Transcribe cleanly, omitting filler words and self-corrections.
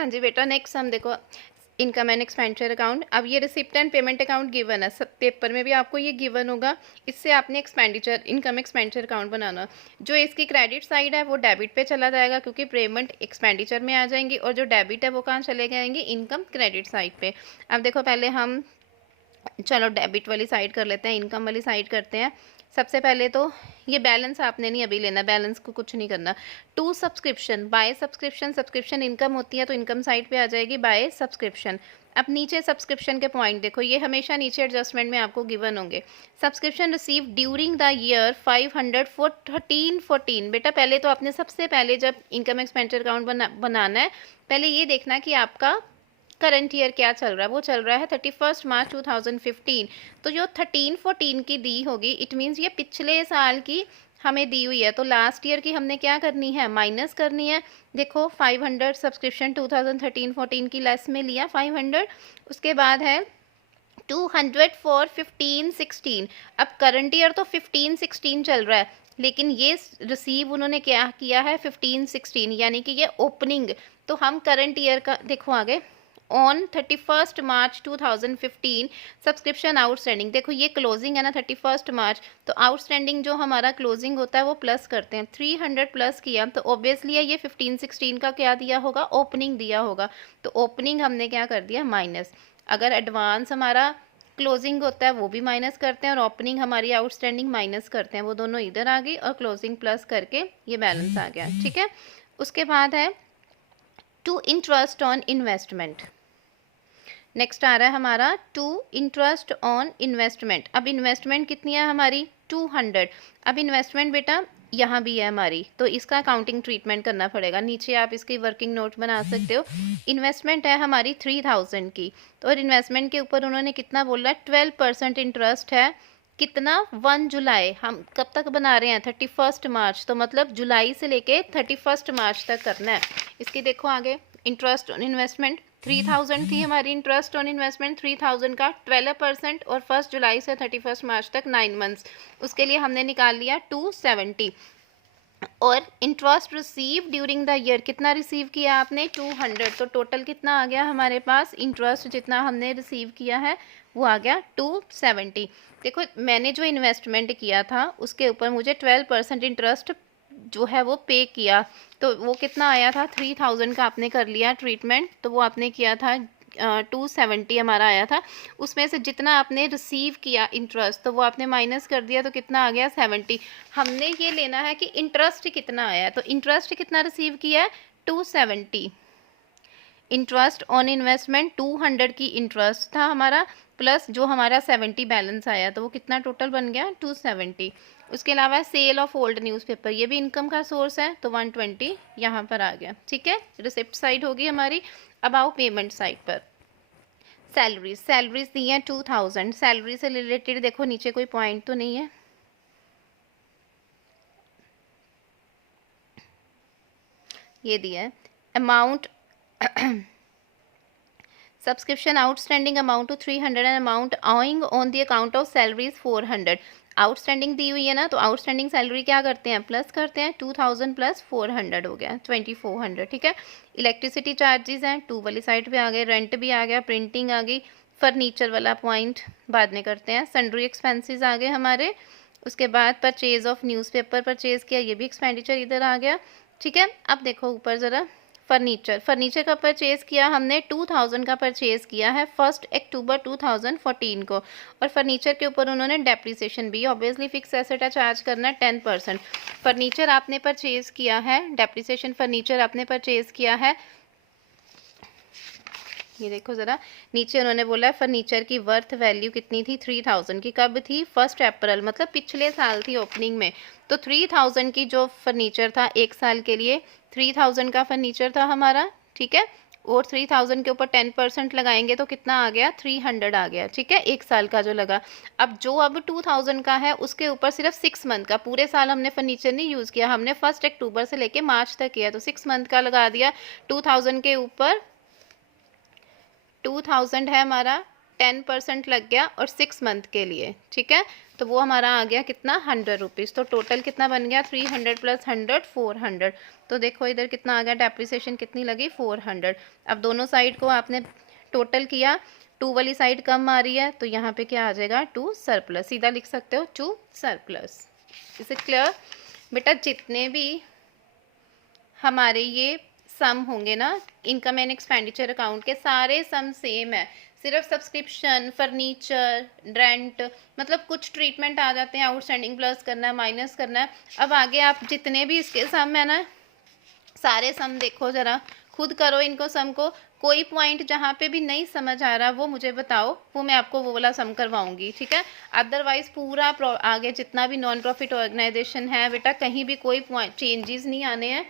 हाँ जी बेटा, नेक्स्ट हम देखो इनकम एंड एक्सपेंडिचर अकाउंट। अब ये receipt and payment account given है, सब पेपर में भी आपको ये गिवन होगा। इससे आपने एक्सपेंडिचर इनकम एक्सपेंडिचर अकाउंट बनाना। जो इसकी क्रेडिट साइड है वो डेबिट पे चला जाएगा, क्योंकि पेमेंट एक्सपेंडिचर में आ जाएंगी, और जो डेबिट है वो कहाँ चले जाएंगे, इनकम क्रेडिट साइड पे। अब देखो पहले हम चलो डेबिट वाली साइड कर लेते हैं, इनकम वाली साइड करते हैं। सबसे पहले तो ये बैलेंस आपने नहीं अभी लेना, बैलेंस को कुछ नहीं करना। To subscription, by subscription, subscription income होती है तो इनकम साइड पे आ जाएगी बाय सब्सक्रिप्शन। अब नीचे सब्सक्रिप्शन के पॉइंट देखो, ये हमेशा नीचे एडजस्टमेंट में आपको गिवन होंगे। Subscription receive during the year 500 for 13-14। बेटा पहले तो आपने सबसे पहले जब इनकम एक्सपेंडिचर अकाउंट बनाना है, पहले ये देखना कि आपका करंट ईयर क्या चल रहा है। वो चल रहा है 31 मार्च 2015। तो जो 13-14 की दी होगी, इट मीन्स ये पिछले साल की हमें दी हुई है, तो लास्ट ईयर की हमने क्या करनी है, माइनस करनी है। देखो 500 सब्सक्रिप्शन 2013-14 की लेस में लिया 500, उसके बाद है 200 फॉर 15-16। अब करंट ईयर तो 15-16 चल रहा है, लेकिन ये रिसीव उन्होंने क्या किया है 15-16, यानी कि ये ओपनिंग। तो हम करंट ईयर का देखो आगे, ऑन 31 मार्च 2015 सब्सक्रिप्शन आउटस्टैंडिंग। देखो ये क्लोजिंग है ना 31 मार्च, तो आउटस्टैंडिंग जो हमारा क्लोजिंग होता है वो प्लस करते हैं। 300 प्लस किया तो ऑब्वियसली ये 15-16 का क्या दिया होगा, ओपनिंग दिया होगा। तो ओपनिंग हमने क्या कर दिया, माइनस। अगर एडवांस हमारा क्लोजिंग होता है वो भी माइनस करते हैं, और ओपनिंग हमारी आउटस्टैंडिंग माइनस करते हैं। वो दोनों इधर आ गई और क्लोजिंग प्लस करके ये बैलेंस आ गया। ठीक है, उसके बाद है to interest on investment. Next आ रहा है हमारा टू इंटरेस्ट ऑन इन्वेस्टमेंट। अब इन्वेस्टमेंट कितनी है हमारी 200। अब इन्वेस्टमेंट बेटा यहाँ भी है हमारी, तो इसका अकाउंटिंग ट्रीटमेंट करना पड़ेगा। नीचे आप इसकी वर्किंग नोट बना सकते हो। इन्वेस्टमेंट है हमारी 3000 की, तो और इन्वेस्टमेंट के ऊपर उन्होंने कितना बोला, 12% इंटरेस्ट है। कितना, 1 जुलाई। हम कब तक बना रहे हैं, 31 मार्च, तो मतलब जुलाई से लेके 31 मार्च तक करना है। इसकी देखो आगे, इंटरेस्ट ऑन इन्वेस्टमेंट 3000 थी हमारी, इंटरेस्ट ऑन इन्वेस्टमेंट 3000 का 12%, और 1 जुलाई से 31 मार्च तक 9 मंथ्स। उसके लिए हमने निकाल लिया 270। और interest receive during the year, कितना रिसीव किया आपने 200, तो टोटल कितना आ गया हमारे पास, इंटरेस्ट जितना हमने रिसीव किया है वो आ गया 270। देखो मैंने जो इन्वेस्टमेंट किया था उसके ऊपर मुझे 12% इंटरेस्ट जो है वो पे किया, तो वो कितना आया था 3000 का आपने कर लिया ट्रीटमेंट, तो वो आपने किया था 270 हमारा आया था। उसमें से जितना आपने रिसीव किया इंटरेस्ट, तो वो आपने माइनस कर दिया, तो कितना आ गया 70। हमने ये लेना है कि इंटरेस्ट कितना आया है, तो इंटरेस्ट कितना रिसीव किया है 270। इंटरेस्ट ऑन इन्वेस्टमेंट 200 की इंटरेस्ट था हमारा, प्लस जो हमारा 70 बैलेंस आया, तो वो कितना टोटल बन गया 270। उसके अलावा सेल ऑफ ओल्ड न्यूज़पेपर, ये भी इनकम का सोर्स है, तो 120 यहाँ पर आ गया। ठीक है, रिसिप्ट साइड होगी हमारी। अब आओ पेमेंट साइड पर। सैलरीज दी है 2000। सैलरी से रिलेटेड देखो नीचे कोई पॉइंट तो नहीं है, ये दिया है amount subscription outstanding amount to 300 and amount owing on the account of salaries 400। Outstanding दी हुई है ना, तो आउटस्टैंडिंग सैलरी क्या करते हैं, प्लस करते हैं, 2000 प्लस 400 हो गया 2400। ठीक है, इलेक्ट्रिसिटी चार्जेस हैं 2 वाली साइड पे आ गए, रेंट भी आ गया, प्रिंटिंग आ गई, फर्नीचर वाला पॉइंट बाद में करते हैं। सन्ड्री एक्सपेंसेस आ गए हमारे। उसके बाद परचेज ऑफ न्यूज़पेपर परचेज किया, ये भी एक्सपेंडिचर इधर आ गया। ठीक है, अब देखो ऊपर ज़रा, फर्नीचर का परचेज़ किया हमने 2000 का परचेज़ किया है 1 अक्टूबर 2014 को, और फर्नीचर के ऊपर उन्होंने डेप्रिसिएशन भी, ऑब्वियसली फिक्स एसेट है, चार्ज करना है 10%। फर्नीचर आपने परचेज़ किया है, डेप्रिसिएशन फर्नीचर आपने परचेज़ किया है। ये देखो ज़रा नीचे उन्होंने बोला है फर्नीचर की वर्थ वैल्यू कितनी थी 3000 की, कब थी 1 अप्रैल, मतलब पिछले साल थी ओपनिंग में। तो 3000 की जो फर्नीचर था एक साल के लिए, 3000 का फर्नीचर था हमारा। ठीक है, और 3000 के ऊपर 10% लगाएंगे तो कितना आ गया 300 आ गया। ठीक है, एक साल का जो लगा। अब जो अब 2000 का है उसके ऊपर सिर्फ 6 मंथ का, पूरे साल हमने फर्नीचर नहीं यूज़ किया, हमने 1 अक्टूबर से लेके मार्च तक किया, तो 6 मंथ का लगा दिया 2000 के ऊपर। 2000 है हमारा, 10% लग गया, और 6 मंथ के लिए। ठीक है, तो वो हमारा आ गया कितना 100 रुपीज़। तो टोटल कितना बन गया 300 प्लस 100 400। तो देखो इधर कितना आ गया, डेप्रिसिएशन कितनी लगी 400। अब दोनों साइड को आपने टोटल किया, 2 वाली साइड कम आ रही है तो यहाँ पे क्या आ जाएगा 2 सरप्लस, सीधा लिख सकते हो 2 सरप्लस। इसे क्लियर बेटा? जितने भी हमारे ये सम होंगे ना इनकम एंड एक्सपेंडिचर अकाउंट के, सारे सम सेम है, सिर्फ सब्सक्रिप्शन, फर्नीचर, रेंट, मतलब कुछ ट्रीटमेंट आ जाते हैं, आउटस्टैंडिंग प्लस करना है, माइनस करना है। अब आगे आप जितने भी इसके सम है ना, सारे सम देखो ज़रा, खुद करो इनको सम को। कोई पॉइंट जहाँ पे भी नहीं समझ आ रहा वो मुझे बताओ, वो मैं आपको वो वाला सम करवाऊंगी, ठीक है? अदरवाइज पूरा आगे जितना भी नॉन प्रॉफिट ऑर्गेनाइजेशन है बेटा, कहीं भी कोई पॉइंट चेंजेस नहीं आने हैं,